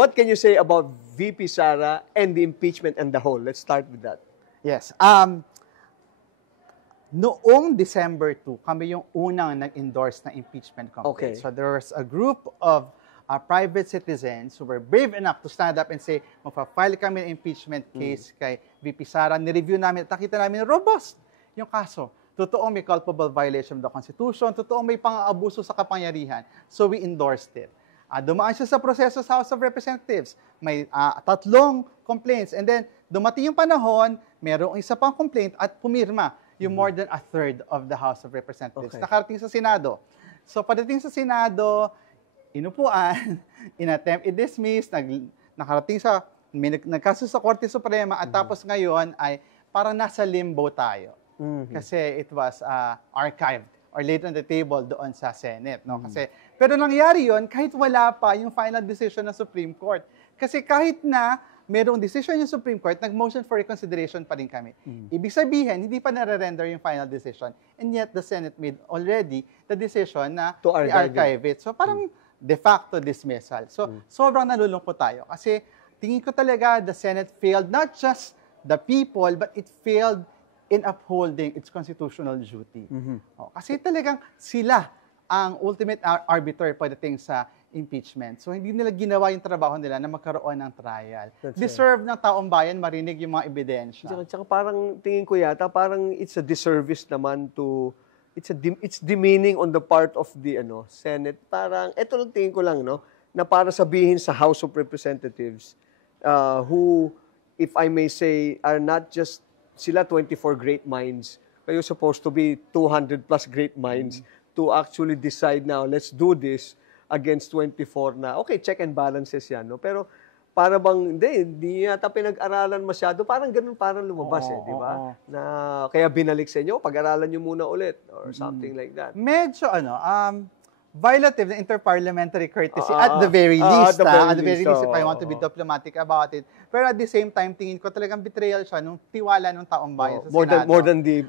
what can you say about VP Sara and the impeachment and the whole? Let's start with that. Yes. Noong December 2, kami yung unang nag-endorse na impeachment complaint. Okay. So there was a group of private citizens who were brave enough to stand up and say, magpa-file kami ng impeachment case kay VP Sara. Nireview namin at nakita namin robust yung kaso. Totoong may culpable violation of the Constitution, totoong may pang-aabuso sa kapangyarihan. So we endorsed it. Dumaan siya sa proseso sa House of Representatives. May 3 complaints. And then, dumating yung panahon, merong isa pang complaint at pumirma yung more than 1/3 of the House of Representatives. Okay. Nakarating sa Senado. So, pagdating sa Senado, inupuan, inattempt i-dismiss, nakarating sa, nagkaso sa Korte Suprema, at tapos ngayon ay parang nasa limbo tayo. Kasi it was archived or laid on the table doon sa Senate. No? Kasi, pero nangyari yon kahit wala pa yung final decision ng Supreme Court. Kasi kahit na merong decision yung Supreme Court, nag-motion for reconsideration pa rin kami. Ibig sabihin, hindi pa nare-render yung final decision. And yet, the Senate made already the decision na To i-archive it. So, parang de facto dismissal. So, sobrang nalulungkot tayo. Kasi, tingin ko talaga, the Senate failed not just the people, but it failed in upholding its constitutional duty. Kasi talagang sila ang ultimate arbiter pagdating sa impeachment. So, hindi nila ginawa yung trabaho nila na magkaroon ng trial. Deserve ng taong bayan marinig yung mga ebidensya. Tsaka parang tingin ko yata, parang it's a disservice naman to, it's demeaning on the part of the Senate. Parang, eto lang tingin ko lang, no, na para sabihin sa House of Representatives, who, if I may say, are not just sila 24 great minds, kayo supposed to be 200 plus great minds to actually decide now, let's do this against 24 na, okay, check and balances yan, no? Pero para bang, hindi yata pinag-aralan masyado, parang ganun, parang lumabas di ba? Na, kaya binalik sa inyo, pag-aralan nyo muna ulit, or something like that. Medyo, violative ng interparliamentary courtesy at the very least, at the very least, if I want to be diplomatic about it. Pero at the same time, tingin ko talagang betrayal siya nung tiwala ng taong bayan sa Senado. More than the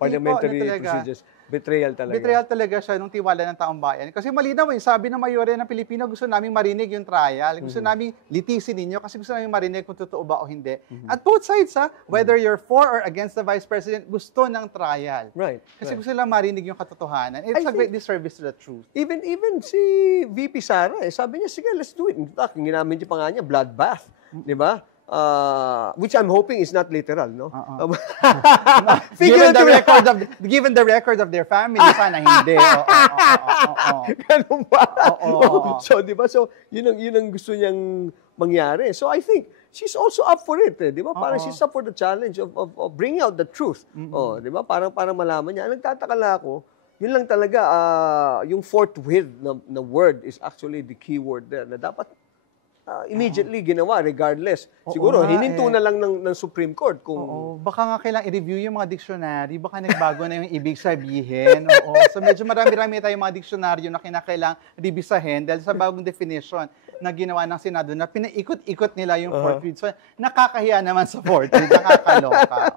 parliamentary procedures. Betrayal talaga. Betrayal talaga siya nung tiwala ng taong bayan. Kasi malinaw sabi ng mayore ng Pilipino, gusto naming marinig yung trial. Gusto naming litisin ninyo kasi gusto naming marinig kung totoo ba o hindi. At both sides, whether you're for or against the Vice President, gusto ng trial. Right. Kasi gusto lang marinig yung katotohanan. It's a great disservice to the truth. Even si VP Sara, sabi niya, sige, let's do it. In fact, ginamit niya pa nga niya, bloodbath. Di ba? Which I'm hoping is not literal, no? Given the record of their family, sana hindi. Ganun ba? So, di ba? So, yun ang gusto niyang mangyari. So, I think she's also up for it, di ba? Parang she's up for the challenge of bringing out the truth. Di ba? Parang malaman niya. Nagtataka lang ako, yun lang talaga, yung forthwith na word is actually the key word there, na dapat immediately ginawa regardless. Siguro, hininto na lang ng Supreme Court kung... Baka nga kailang i-review yung mga dictionary, baka nagbago na yung ibig sabihin. So medyo marami-rami tayong mga dictionaryo na kinakailang revisahin dahil sa bagong definition na ginawa ng Senado na pinaikot-ikot nila yung forthwith. So nakakahiya naman sa forthwith, nakakaloka.